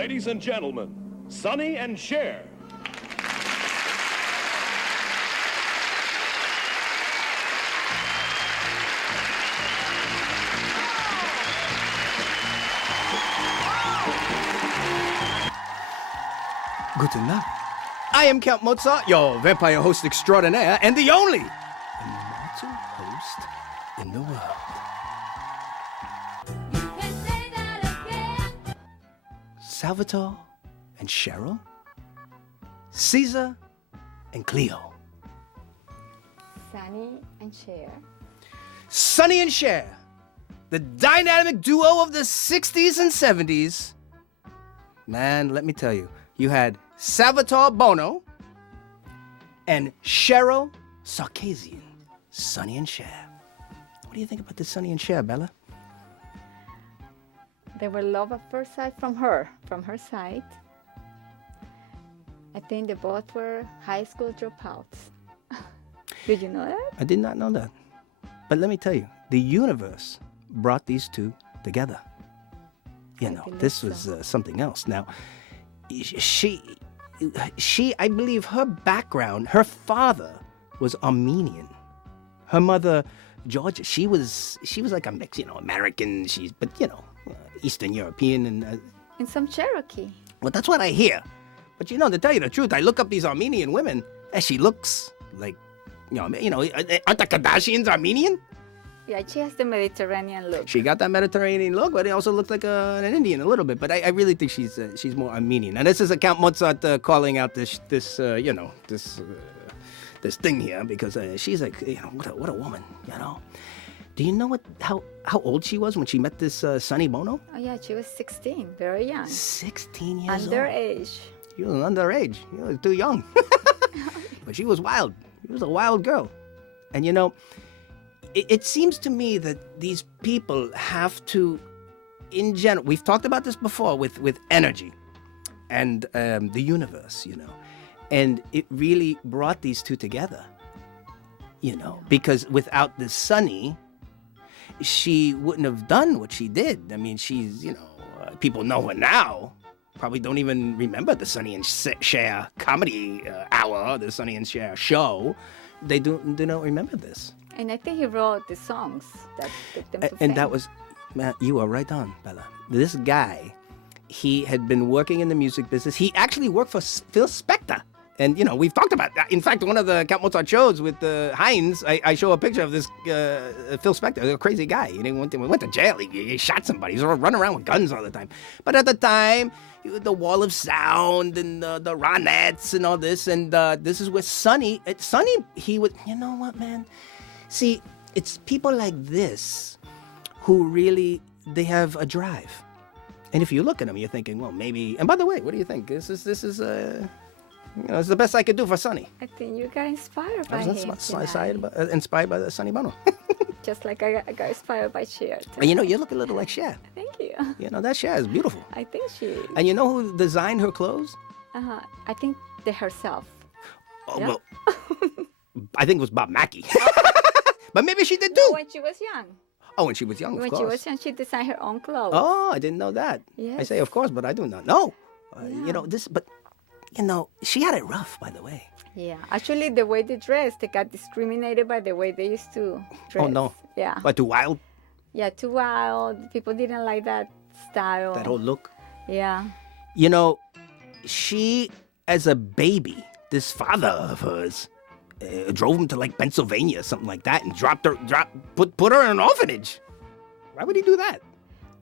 Ladies and gentlemen, Sonny and Cher. Guten Nacht. I am Count Mozart, your vampire host extraordinaire, and the only immortal host in the world. You can say that again. Salvatore and Cheryl, Caesar and Cleo. Sonny and Cher. Sonny and Cher, the dynamic duo of the 60s and 70s. Man, let me tell you, you had Salvatore Bono and Cheryl Sarkisian, Sonny and Cher. What do you think about this Sonny and Cher, Bella? They were love at first sight from her side. I think they both were high school dropouts. Did you know that? I did not know that. But let me tell you, the universe brought these two together. You know, believe this was something else. Now, she, I believe her background, her father was Armenian. Her mother, Georgia, she was like a mix, American, but, Eastern European and... And some Cherokee. Well, that's what I hear. But, to tell you the truth, I look up these Armenian women, and she looks like, aren't the Kardashians Armenian? Yeah, she has the Mediterranean look. She got that Mediterranean look, but it also looks like an Indian a little bit. But I really think she's more Armenian. And this is Count Mozart calling out this thing here because she's like, what a woman, Do you know how old she was when she met this Sonny Bono? Oh yeah, she was 16, very young. 16 years old. Underage. She was underage. You were too young. But she was wild. She was a wild girl. And it seems to me that these people have to, in general, we've talked about this before with energy and the universe, and it really brought these two together, because without the Sonny, she wouldn't have done what she did. I mean, she's, people know her now, probably don't even remember the Sonny and Cher comedy hour, the Sonny and Cher show. They don't remember this. And I think he wrote the songs that took them to fame. And that was, man, you are right on, Bella. This guy, he had been working in the music business. He actually worked for Phil Spector. And, we've talked about that. In fact, one of the Count Mozart shows with Hines, I show a picture of this Phil Spector, a crazy guy. He went to jail. He shot somebody. He was running around with guns all the time. But at the time, the Wall of Sound and the Ronettes and all this. And this is where Sonny, he was, you know what, man? See, it's people like this who really, they have a drive. And if you look at them, you're thinking, well, maybe, and by the way, what do you think? This is it's the best I could do for Sonny. I think you got inspired by I was him. inspired by the Sonny Bono. Just like I got inspired by Cher. And you look a little like Cher. Thank you. That Cher is beautiful. I think she is. And you know who designed her clothes? I think herself. Oh, Yeah? well, I think it was Bob Mackie. But maybe she did too. When she was young. Oh, when she was young, of course. When she was young, she designed her own clothes. Oh, I didn't know that. Yes. I say, of course, but I do not know. Yeah. She had it rough, by the way. Yeah. Actually, the way they dressed, they got discriminated by the way they used to dress. Oh, no. Yeah. But too wild, Yeah, too wild. People didn't like that style. that whole look. Yeah. She, as a baby, this father of hers, drove him to like Pennsylvania, something like that, and put her in an orphanage. Why would he do that?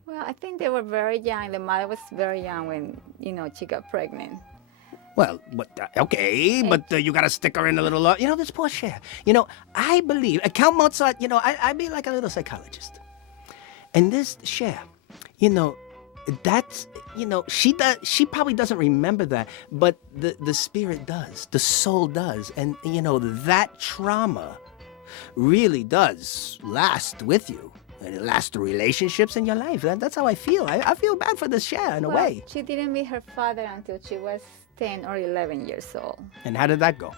Well, I think they were very young. The mother was very young when, she got pregnant. Well, but okay, but you gotta stick her in a little. This poor Cher. I believe Count Mozart. I'd be like a little psychologist, and this Cher, that's she probably doesn't remember that, but the spirit does, the soul does, and that trauma really does last with you. And it lasts the relationships in your life. That's how I feel. I feel bad for this Cher in a way. She didn't meet her father until she was 10 or 11 years old. And how did that go?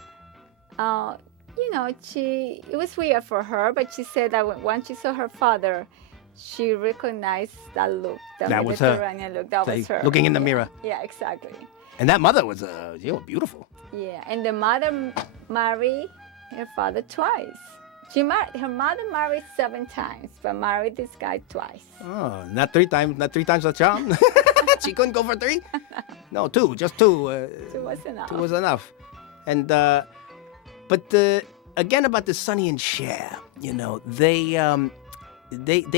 It was weird for her, but she said that once she saw her father, she recognized that look, the That was her. Mediterranean look. That was her. Looking in the Yeah. mirror. Yeah, exactly. And that mother was, beautiful. Yeah, and the mother married her father twice. Her mother married 7 times, but married this guy twice. Oh, not 3 times. Not 3 times the charm. She couldn't go for 3. No, 2. Just 2. 2 was enough. 2 was enough. And but again about the Sonny and Cher, they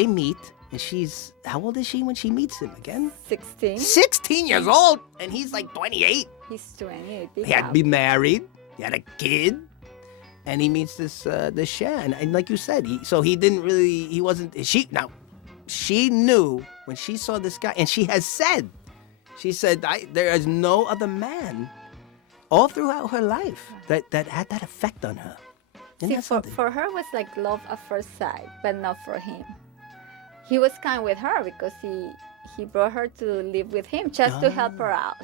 meet, and she's, how old is she when she meets him again? 16. 16 years old, and he's like 28. He's 28. He had to be married. He had a kid. And he meets this Cher, and like you said, he didn't really, he wasn't, she knew when she saw this guy, and she said, there is no other man all throughout her life that had that effect on her. Isn't See, that something? for her was like love at first sight, but not for him. He was kind with her because he brought her to live with him just to help her out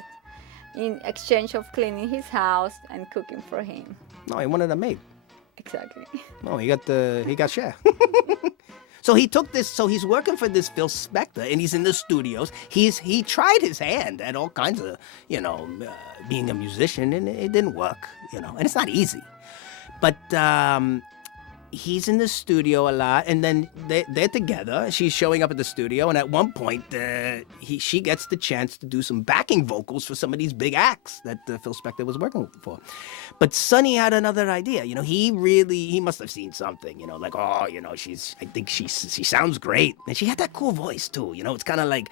in exchange of cleaning his house and cooking for him. No, he wanted a maid. Exactly. No, he got Cher. So he took this. So he's working for this Phil Spector, and he's in the studios. He tried his hand at all kinds of, being a musician, and it didn't work, And it's not easy, but he's in the studio a lot, and then they're together. She's showing up at the studio, and at one point, she gets the chance to do some backing vocals for some of these big acts that Phil Spector was working for. But Sonny had another idea. He must have seen something. I think she sounds great, and she had that cool voice too. It's kind of like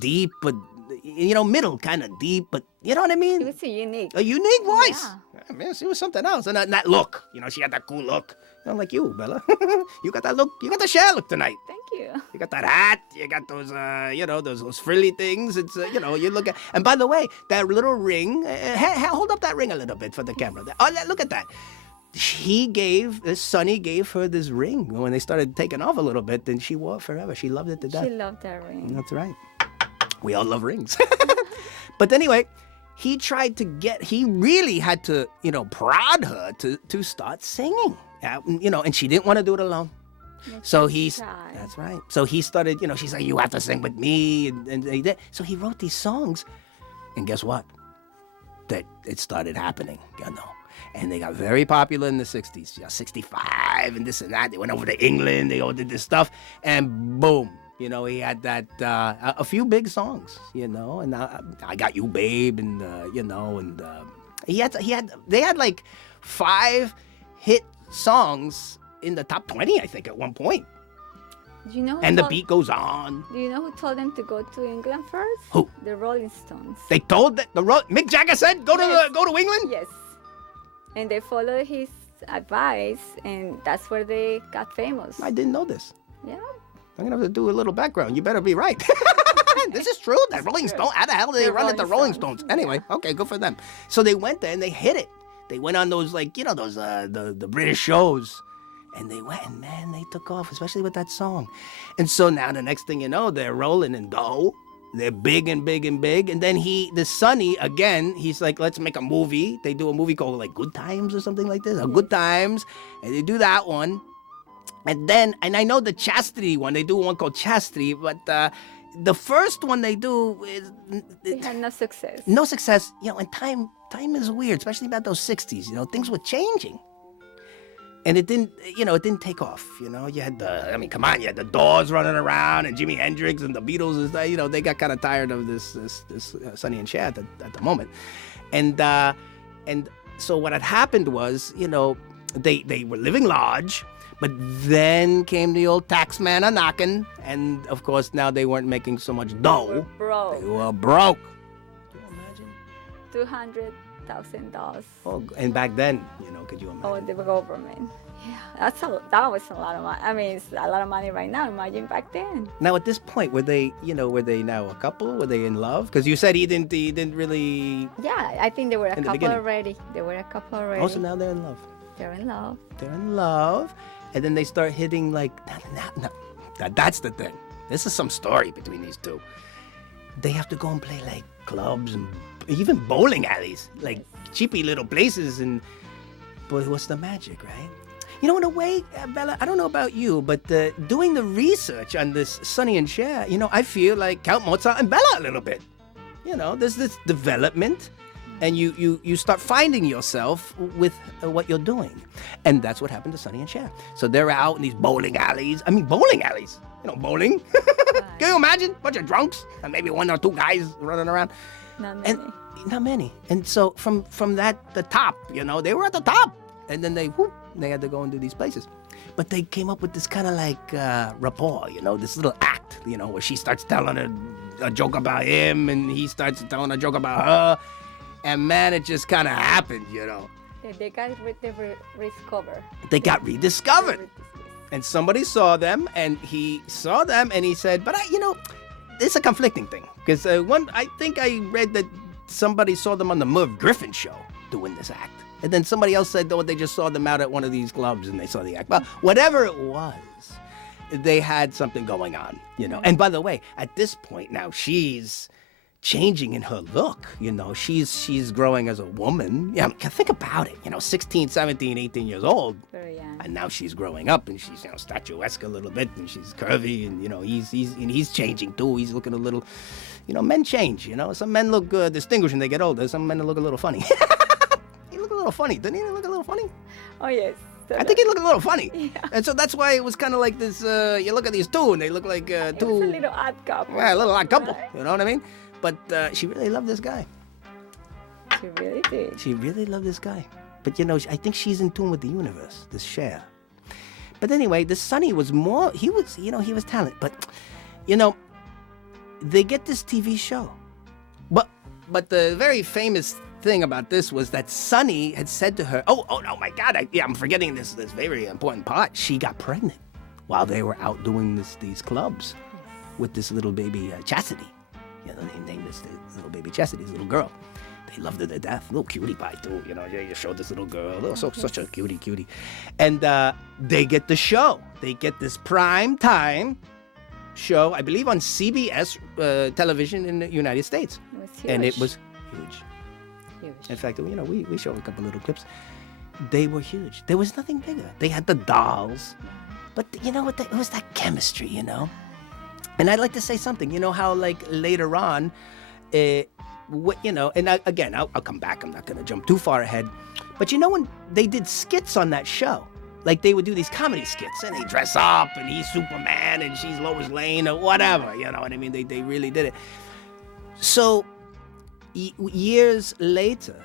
deep, but middle, kind of deep, but you know what I mean? It was a unique voice. Yeah. I mean, she was something else, and that look. She had that cool look. Like you, Bella. You got that look. You got the Cher look tonight. Thank you. You got that hat. You got those, those frilly things. It's, you look at. And by the way, that little ring. Hold up that ring a little bit for the camera. Oh, look at that. Sonny gave her this ring when they started taking off a little bit, and she wore it forever. She loved it to death. She loved that ring. That's right. We all love rings. But anyway, he really had to, prod her to start singing. And she didn't want to do it alone. So that's right. So he started, she's like, you have to sing with me. And he did. So he wrote these songs. And guess what? That it started happening, And they got very popular in the 60s. 65 and this and that. They went over to England. They all did this stuff. And boom. He had that, a few big songs, and I Got You, Babe, and, and they had like 5 hit songs in the top 20, I think, at one point. Do you know? And the beat goes on. Do you know who told them to go to England first? Who? The Rolling Stones. They told Mick Jagger said, go to England? Yes. And they followed his advice, and that's where they got famous. I didn't know this. Yeah. I'm going to have to do a little background. You better be right. This is true. That Rolling Stone. How the hell did they run into Rolling Stones? Anyway, okay, good for them. So they went there and they hit it. They went on those, those the British shows. And they went, and man, they took off, especially with that song. And so now the next thing you know, they're rolling in dough. They're big and big and big. And then the Sonny, again, he's like, let's make a movie. They do a movie called Good Times or something like this. Good Times. And they do that one. And I know the Chastity one, they do one called Chastity, but the first one they do is... They had no success. No success, and time is weird, especially about those 60s, things were changing. And it didn't take off, you had you had the Doors running around and Jimi Hendrix and the Beatles, and they got kind of tired of this Sonny and Cher at the moment. And so what had happened was, they were living large. But then came the old tax man a-knocking, and of course now they weren't making so much dough. Broke. They were broke. Can you imagine? $200,000. Oh, and back then, could you imagine? Oh, the government. Yeah, that was a lot of money. I mean, it's a lot of money right now. Imagine back then. Now at this point, were they now a couple? Were they in love? Because you said he didn't really. Yeah, I think they were a In the couple beginning. already. They were a couple already. Also now they're in love. They're in love. They're in love. And then they start hitting no. That's the thing. This is some story between these two. They have to go and play clubs and even bowling alleys, cheapy little places. But what's the magic, right? You know, in a way, Bella, I don't know about you, but doing the research on this Sonny and Cher, you know, I feel like Count Mozart and Bella a little bit. You know, there's this development, and you start finding yourself with what you're doing. And that's what happened to Sonny and Cher. So they're out in these bowling alleys. I mean, bowling alleys. You know, bowling. Can you imagine? Bunch of drunks and maybe one or two guys running around. Not many. And so from the top, you know, they were at the top. And then they had to go and do these places. But they came up with this kind of like rapport, you know, this little act, you know, where she starts telling a joke about him and he starts telling a joke about her. And man, it just kind of happened, you know. They got rediscovered. They got rediscovered. And somebody saw them, and he saw them, and he said, but it's a conflicting thing. Because I think I read that somebody saw them on the Merv Griffin show doing this act. And then somebody else said, they just saw them out at one of these clubs, and they saw the act. Well, whatever it was, they had something going on, you know. And by the way, at this point now, she's changing in her look, you know. She's growing as a woman. Yeah, think about it, you know, 16, 17, 18 years old. Very young. And now she's growing up, and she's, you know, statuesque a little bit, and she's curvy, and, you know, he's changing too. He's looking a little, you know, men change, you know. Some men look distinguished when they get older. Some men look a little funny. He looked a little funny. Didn't he look a little funny? Oh, yes. I think he looked a little funny. Yeah. And so that's why it was kind of like this, you look at these two, and they look like two... It was a little odd couple. Yeah, a little odd couple, Right? you know what I mean? But she really loved this guy. She really did. She really loved this guy. But, you know, I think she's in tune with the universe, this Cher. But anyway, this Sonny was more, he was talented. But, you know, they get this TV show. But the very famous thing about this was that Sonny had said to her, oh no, my God, I'm forgetting this very important part. She got pregnant while they were out doing these clubs with this little baby Chastity. You know, they named this little baby Chastity, this little girl. They loved her to death. Little cutie pie, too. You know, you showed this little girl. Such a cutie. And they get the show. They get this prime time show, I believe, on CBS television in the United States. It was huge. And it was huge. Huge. In fact, you know, we showed a couple little clips. They were huge. There was nothing bigger. They had the dolls. But you know what? It was that chemistry, you know? And I'd like to say something. You know how, like, later on, you know, and again, I'll come back. I'm not going to jump too far ahead. But you know when they did skits on that show? Like, they would do these comedy skits, and they dress up, and he's Superman, and she's Lois Lane, or whatever. You know what I mean? They really did it. So, years later,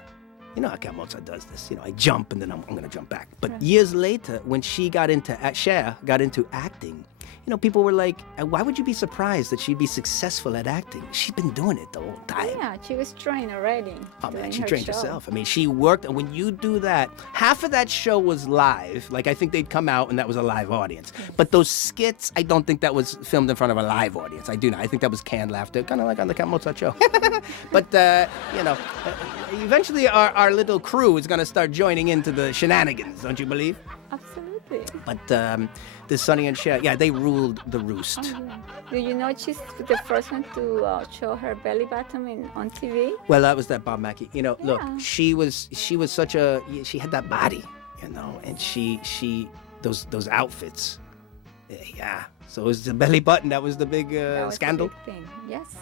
you know how Count Mozart does this. You know, I jump, and then I'm going to jump back. But years later, when Cher got into acting, you know, people were like, why would you be surprised that she'd be successful at acting? She's been doing it the whole time. Yeah, she was trained already. Oh, man, doing she her trained show. herself. I mean, she worked, and when you do that, half of that show was live. Like, I think they'd come out, and that was a live audience. But those skits, I don't think that was filmed in front of a live audience. I do not. I think that was canned laughter, kind of like on the Count Mozart show. But, you know, eventually our little crew is going to start joining into the shenanigans, don't you believe? Absolutely. But the Sonny and Cher, yeah, they ruled the roost. Oh, yeah. Do you know she's the first one to show her belly button on TV? Well, that was that Bob Mackie. You know, look, Yeah. she was she had that body, you know, and she those outfits. Yeah. So it was the belly button. That was the big That was scandal. The big thing. Yes.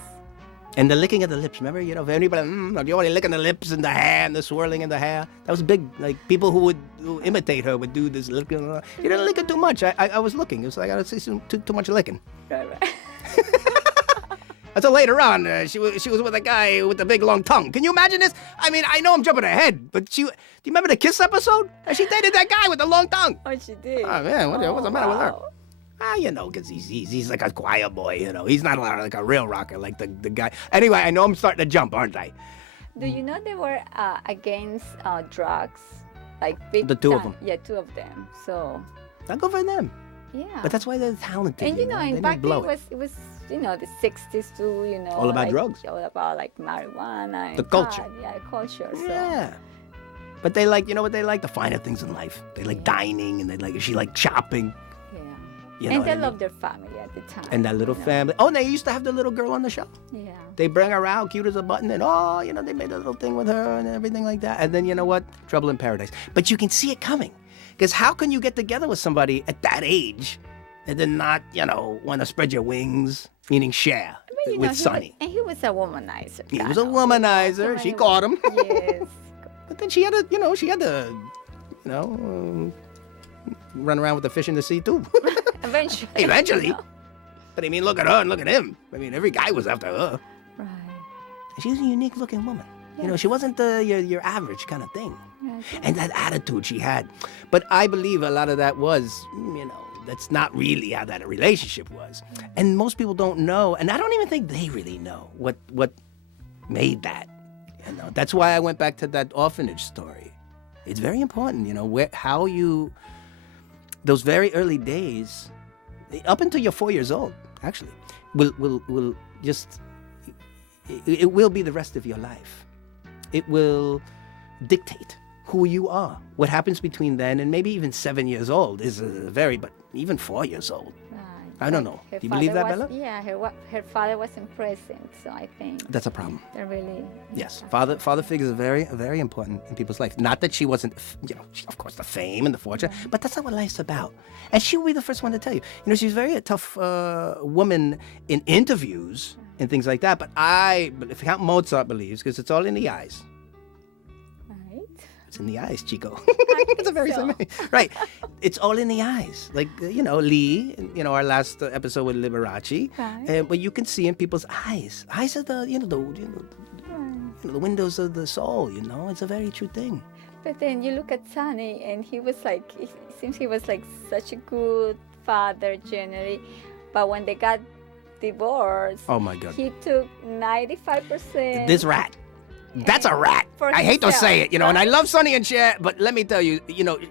And the licking of the lips. Remember, you know, if anybody, you're only licking the lips and the hair and the swirling in the hair. That was big. Like, people who imitate her would do this licking. You didn't lick it too much. I was looking. It was like, I don't see too much licking. Right. Until later on, she was with a guy with a big long tongue. Can you imagine this? I mean, I know I'm jumping ahead, but do you remember the Kiss episode? And she dated that guy with the long tongue. Oh, she did. Oh, man, what's the matter with her? Wow. You know, because he's like a choir boy, you know. He's not like a real rocker like the guy. Anyway, I know I'm starting to jump, aren't I? Do you know they were against drugs? Like big The two of time. them. Yeah, two of them. So, Not good for them. yeah. But that's why they're talented. And you know, They in didn't fact, blow it was you know, the 60s too, you know. All about like, drugs. All about like marijuana. And The culture. pot. Yeah, culture. So. Yeah. But they like, you know what they like? The finer things in life. They like dining, and she like shopping. Yeah. You know And what they I mean? loved their family at the time. And that little you know. family. Oh, and they used to have the little girl on the show. Yeah. They bring her out, cute as a button, and oh, you know, they made a little thing with her and everything like that. And then, you know what? Trouble in paradise. But you can see it coming. Because how can you get together with somebody at that age and then not, want to spread your wings, meaning Cher, But, with Sonny? And he was a womanizer. He kind was a of. womanizer. She caught him. Yes. But then she had to, run around with the fish in the sea too. Eventually. Eventually. you know. But I mean, look at her and look at him. I mean, every guy was after her. Right. She was a unique looking woman. She wasn't your average kind of thing. Yes. And that attitude she had. But I believe a lot of that was, that's not really how that relationship was. And most people don't know, and I don't even think they really know what made that. That's why I went back to that orphanage story. It's very important, those very early days, up until you're 4 years old, actually, will just, it will be the rest of your life. It will dictate who you are. What happens between then and maybe even 7 years old is but even 4 years old. Right. I don't know. Her Do you believe that, father Bella? Yeah, her father wasn't present, so I think That's a problem. they're really. Yes, father figures are very, very important in people's life. Not that she wasn't, of course, the fame and the fortune, but that's not what life's about. And she will be the first one to tell you. She's very a tough woman in interviews and things like that. But if Count Mozart believes, because it's all in the eyes. Right. It's in the eyes, Chico. It's a very so. right. It's all in the eyes. Like Lee, our last episode with Liberace. Right. But you can see in people's eyes. Eyes are the the windows of the soul. It's a very true thing. But then you look at Sonny, and he was like, it seems he was like such a good father generally, but when they got divorced, Oh my God. he took 95%. This rat. That's a rat. For I hate to himself, say it, and I right? love Sonny and Cher, but let me tell you,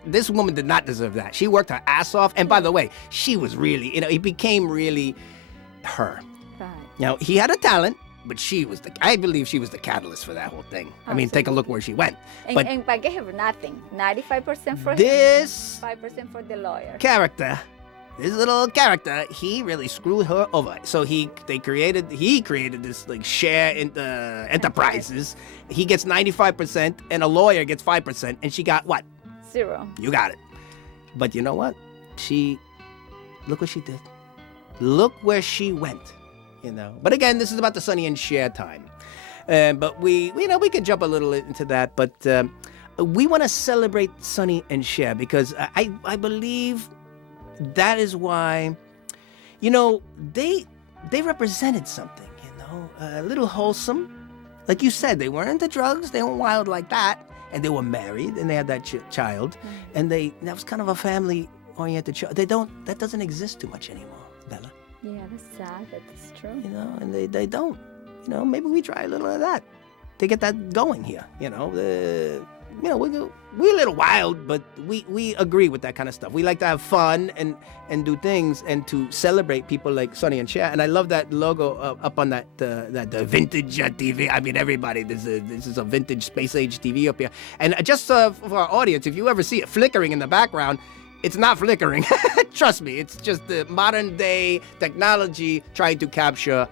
this woman did not deserve that. She worked her ass off, and by the way, she was really, it became really her. Right. He had a talent, but I believe she was the catalyst for that whole thing. I mean, take a look where she went. And but gave her nothing. 95% for him, This 5% for the lawyer. this little character, he really screwed her over. So he created this like Cher enterprises. He gets 95%, and a lawyer gets 5%, and she got what? 0. You got it. But you know what? Look what she did. Look where she went. But again, this is about the Sonny and Cher time. But we could jump a little into that. But we want to celebrate Sonny and Cher because I believe that is why, they represented something, a little wholesome. Like you said, they weren't into drugs, they weren't wild like that, and they were married, and they had that child, and that was kind of a family-oriented show. That doesn't exist too much anymore, Bella. Yeah, that's sad, but it's true. And they don't. Maybe we try a little of that to get that going here. We're a little wild, but we agree with that kind of stuff. We like to have fun and do things and to celebrate people like Sonny and Cher. And I love that logo up on that the vintage TV. I mean, everybody, this is a vintage space age TV up here. And just for our audience, if you ever see it flickering in the background, it's not flickering. Trust me, it's just the modern day technology trying to capture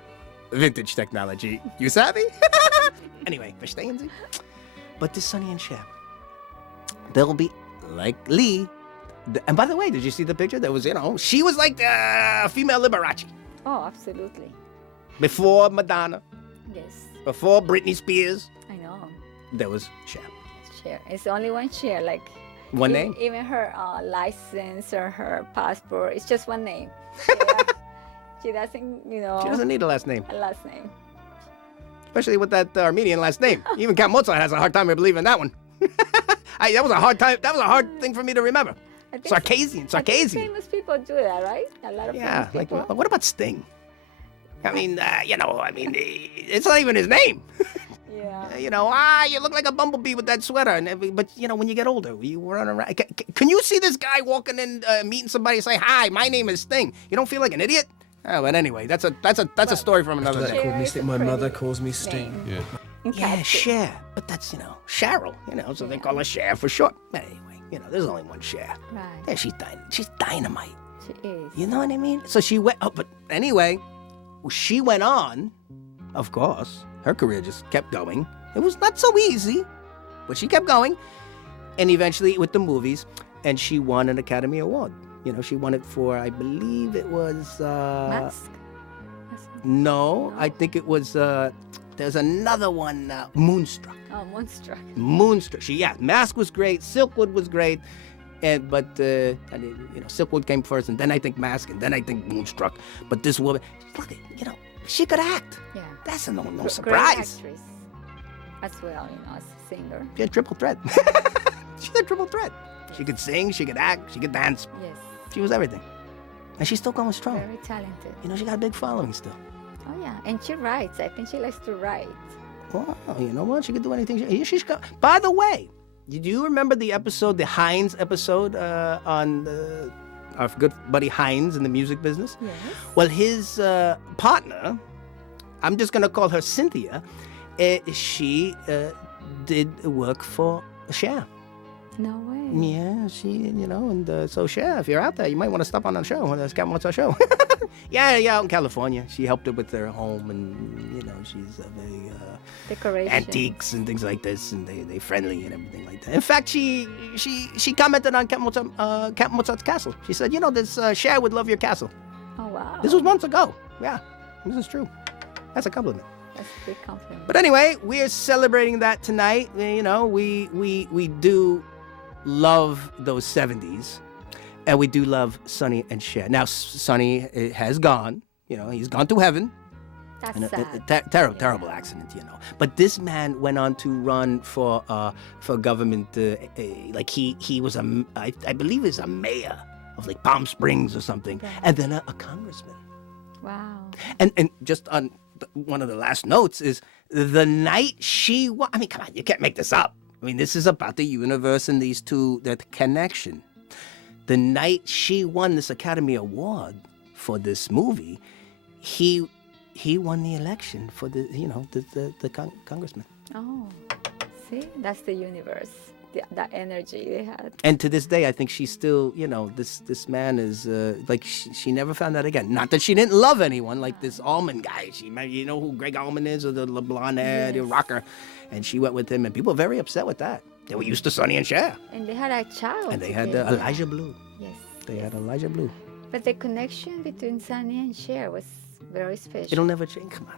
vintage technology. You savvy? Anyway, verstehen Sie? But this Sonny and Cher, they'll be like Lee. And by the way, did you see the picture? That was, she was like the female Liberace. Oh, absolutely. Before Madonna, Yes, before Britney Spears, I know. there was Cher. Cher. It's only one Cher. Like One name? Even her license or her passport, it's just one name. Yeah. She doesn't, She doesn't need a last name, a last name. especially with that Armenian last name. Even Count Mozart has a hard time believing that one. That was a hard time. That was a hard thing for me to remember. I think Sarkazian. I think famous people do that, right? A lot of Yeah, famous like people. what about Sting? I mean, it's not even his name. Yeah. You look like a bumblebee with that sweater. But when you get older, you run around. Can you see this guy walking in, meeting somebody, and say, "Hi, my name is Sting"? You don't feel like an idiot? Oh, but anyway, that's a story from another That day. called me Cher Sting. is My a mother pretty calls me Sting. name. Yeah. In Yeah, Catholic. Cher. But that's Cheryl. So they call her Cher for short. But anyway, there's only one Cher. Right. Yeah, she's dynamite. She is. You know what I mean? So she went. Oh, but anyway, she went on. Of course, her career just kept going. It was not so easy, but she kept going. And eventually, with the movies, and she won an Academy Award. You know, she won it for, I believe it was... Mask? No, I think it was... there's another one, Moonstruck. Oh, Moonstruck. Moonstruck. Mask was great. Silkwood was great. But Silkwood came first, and then I think Mask, and then I think Moonstruck. But this woman, look, she could act. Yeah. That's no Great surprise. actress as well, as a singer. She had triple threat. She had triple threat. She could sing, she could act, she could dance. Yes. She was everything. And she's still going strong. Very talented. She got a big following still. Oh, yeah. And she writes. I think she likes to write. Well, you know what? She could do anything. She's got... By the way, did you remember the episode, the Hines episode on our good buddy Hines in the music business? Yes. Well, his partner, I'm just going to call her Cynthia, she did work for Cher. No way. Yeah, so Cher, if you're out there, you might want to stop on our show, the Cat Mozart show. yeah, out in California. She helped her with their home, and, she's a very... Decoration. Antiques and things like this, and they friendly and everything like that. In fact, she commented on Cat Mozart's castle. She said, this Cher would love your castle. Oh, wow. This was months ago. Yeah, this is true. That's a compliment. That's a big compliment. But anyway, we're celebrating that tonight. We do love those 70s, and we do love Sonny and Cher. Now, Sonny has gone. He's gone to heaven. That's sad. Terrible accident, But this man went on to run for government. He was I believe he's a mayor of Palm Springs or something, and then a congressman. Wow. And just on one of the last notes is the night she won. I mean, come on, you can't make this up. I mean, this is about the universe and these two, the connection. The night she won this Academy Award for this movie, he won the election for the congressman. Oh, see, that's the universe, that energy they had. And to this day, I think she's still, this man is she never found that again. Not that she didn't love anyone, like this Allman guy. You know who Greg Allman is, or the blonde hair, the rocker, and she went with him, and people were very upset with that. They were used to Sonny and Cher. And they had a child. And they had Elijah Blue. Yes. They had Elijah Blue. But the connection between Sonny and Cher was very special. It'll never change. Come on,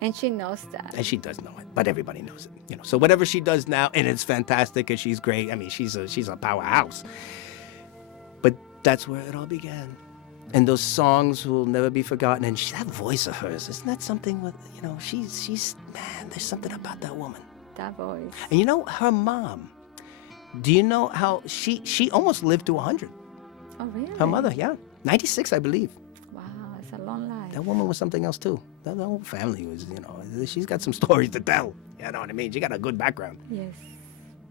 And she knows that. And she does know it, but everybody knows it. So whatever she does now, and it's fantastic, and she's great. I mean, she's a powerhouse. But that's where it all began. And those songs will never be forgotten. And that voice of hers, isn't that something with, she's man, there's something about that woman. That voice. And her mom, do you know how she almost lived to 100? Oh, really? Her mother, yeah. 96, I believe. Wow, it's a long life. That woman was something else, too. The whole family was, she's got some stories to tell. You know what I mean? She got a good background. Yes.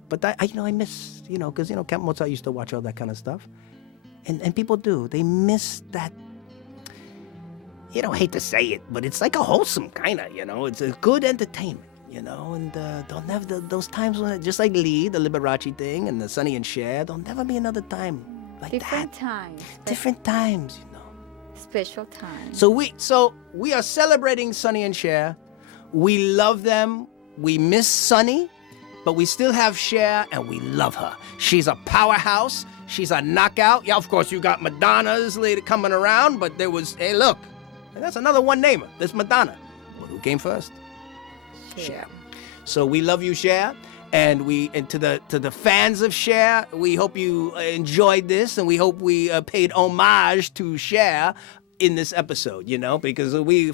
But I miss, because, Cat Mozart used to watch all that kind of stuff. And people do. They miss that, hate to say it, but it's like a wholesome kind of, it's a good entertainment. And there'll never, those times when, just like Lee, the Liberace thing, and the Sonny and Cher, there'll never be another time like Different that. times. Different times, Special times. So we are celebrating Sonny and Cher. We love them. We miss Sonny, but we still have Cher, and we love her. She's a powerhouse. She's a knockout. Yeah, of course, you got Madonna's later coming around, but there was, hey, look, that's another one-namer. There's Madonna. But who came first? Cher. So we love you, Cher, and to the fans of Cher, we hope you enjoyed this, and we hope we paid homage to Cher in this episode, because we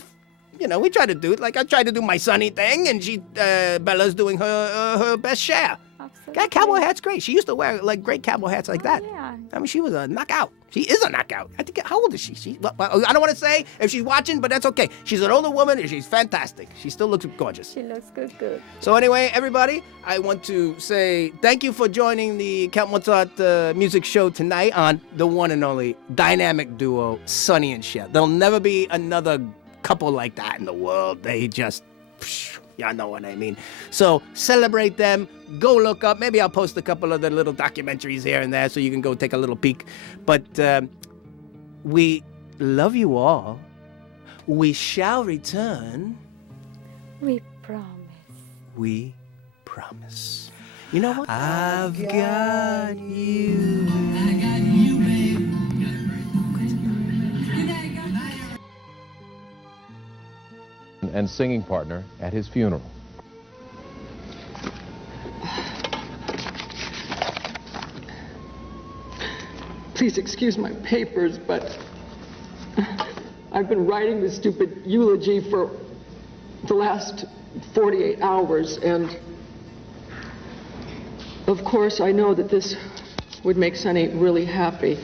try to do it. Like I tried to do my Sonny thing, and Bella's doing her best Cher. Absolutely. That cowboy hat's great. She used to wear great cowboy hats like that. Yeah. I mean, she was a knockout. She is a knockout. I think. How old is she? I don't want to say if she's watching, but that's okay. She's an older woman, and she's fantastic. She still looks gorgeous. She looks good. So anyway, everybody, I want to say thank you for joining the Count Mozart music show tonight on the one and only dynamic duo, Sonny and Cher. There'll never be another couple like that in the world. They just... Y'all know what I mean. So celebrate them. Go look up. Maybe I'll post a couple of the little documentaries here and there so you can go take a little peek. But we love you all. We shall return. We promise. We promise. You know what? I've got you. And singing partner at his funeral. Please excuse my papers, but I've been writing this stupid eulogy for the last 48 hours, and of course I know that this would make Sonny really happy.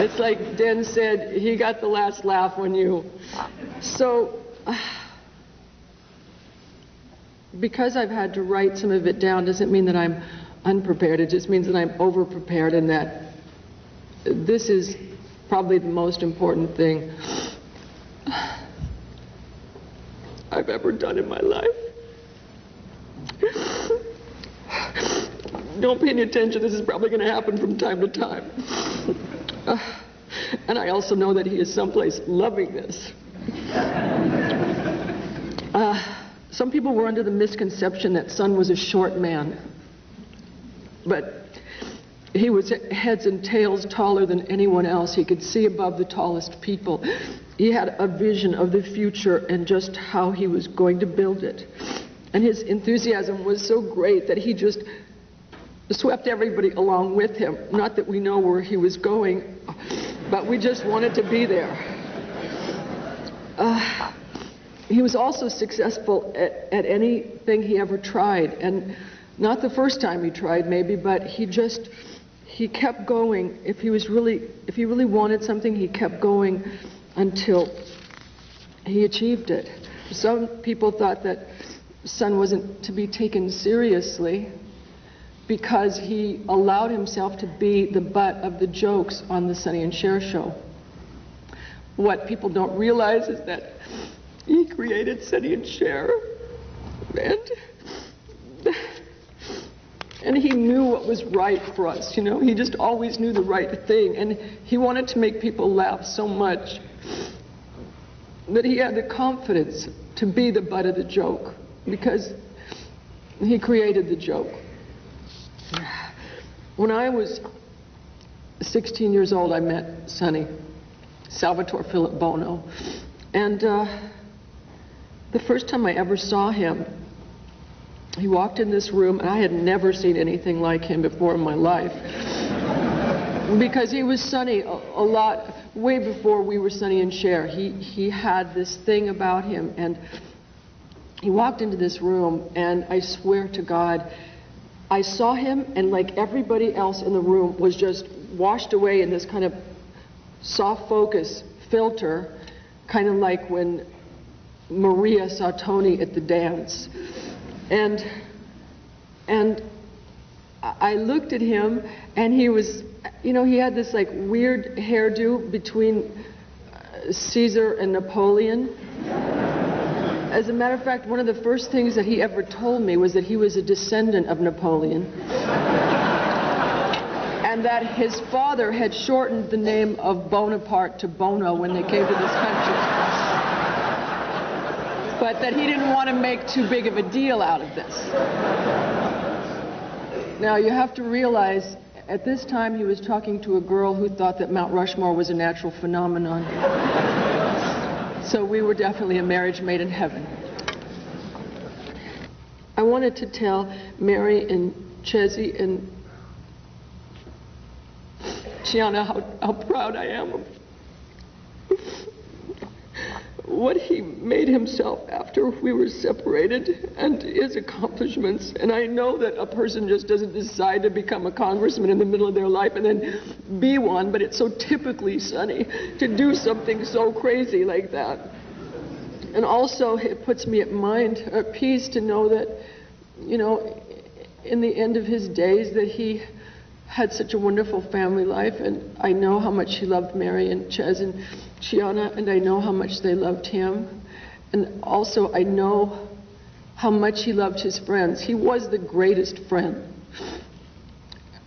It's like Den said, he got the last laugh on you. So, because I've had to write some of it down doesn't mean that I'm unprepared. It just means that I'm over-prepared and that this is probably the most important thing I've ever done in my life. Don't pay any attention. This is probably going to happen from time to time. And I also know that he is someplace loving this. Some people were under the misconception that Son was a short man. But he was heads and tails taller than anyone else. He could see above the tallest people. He had a vision of the future and just how he was going to build it. And his enthusiasm was so great that he just swept everybody along with him. Not that we know where he was going, but we just wanted to be there. He was also successful at anything he ever tried, and not the first time he tried maybe, but he kept going. If he really wanted something, he kept going until he achieved it. Some people thought that Son wasn't to be taken seriously because he allowed himself to be the butt of the jokes on the Sonny and Cher show. What people don't realize is that he created Sonny and Cher, and he knew what was right for us, you know? He just always knew the right thing, and he wanted to make people laugh so much that he had the confidence to be the butt of the joke, because he created the joke. When I was 16 years old, I met Sonny, Salvatore Philip Bono, and the first time I ever saw him, he walked in this room, and I had never seen anything like him before in my life. Because he was Sonny a lot, way before we were Sonny and Cher. He had this thing about him, and he walked into this room, and I swear to God, I saw him, and like everybody else in the room was just washed away in this kind of soft focus filter, kind of like when Maria saw Tony at the dance. And I looked at him, and he was, you know, he had this like weird hairdo between Caesar and Napoleon. As a matter of fact, one of the first things that he ever told me was that he was a descendant of Napoleon. And that his father had shortened the name of Bonaparte to Bono when they came to this country. But that he didn't want to make too big of a deal out of this. Now, you have to realize, at this time he was talking to a girl who thought that Mount Rushmore was a natural phenomenon. So we were definitely a marriage made in heaven. I wanted to tell Mary and Chezzy and Gianna how proud I am of what he made himself after we were separated and his accomplishments. And I know that a person just doesn't decide to become a congressman in the middle of their life and then be one, but it's so typically Sonny to do something so crazy like that. And also it puts me at peace to know that, you know, in the end of his days that he had such a wonderful family life, and I know how much he loved Mary and Ches and Gianna, and I know how much they loved him. And also I know how much he loved his friends. He was the greatest friend.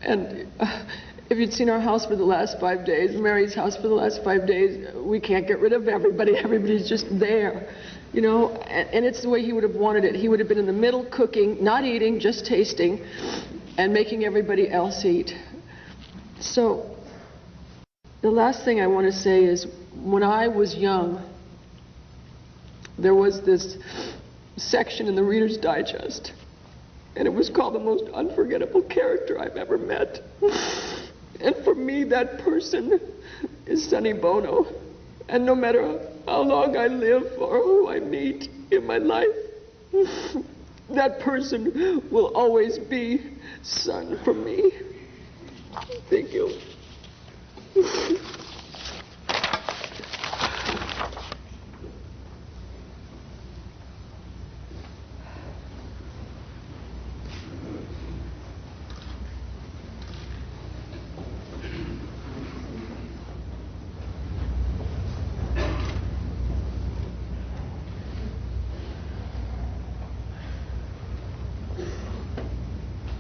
And if you'd seen our house for the last 5 days, Mary's house for the last 5 days, we can't get rid of everybody. Everybody's just there. You know, and it's the way he would have wanted it. He would have been in the middle cooking, not eating, just tasting, and making everybody else eat. So, the last thing I want to say is, when I was young, there was this section in the Reader's Digest, and it was called The Most Unforgettable Character I've Ever Met. And for me, that person is Sonny Bono. And no matter how long I live or who I meet in my life, that person will always be Son for me.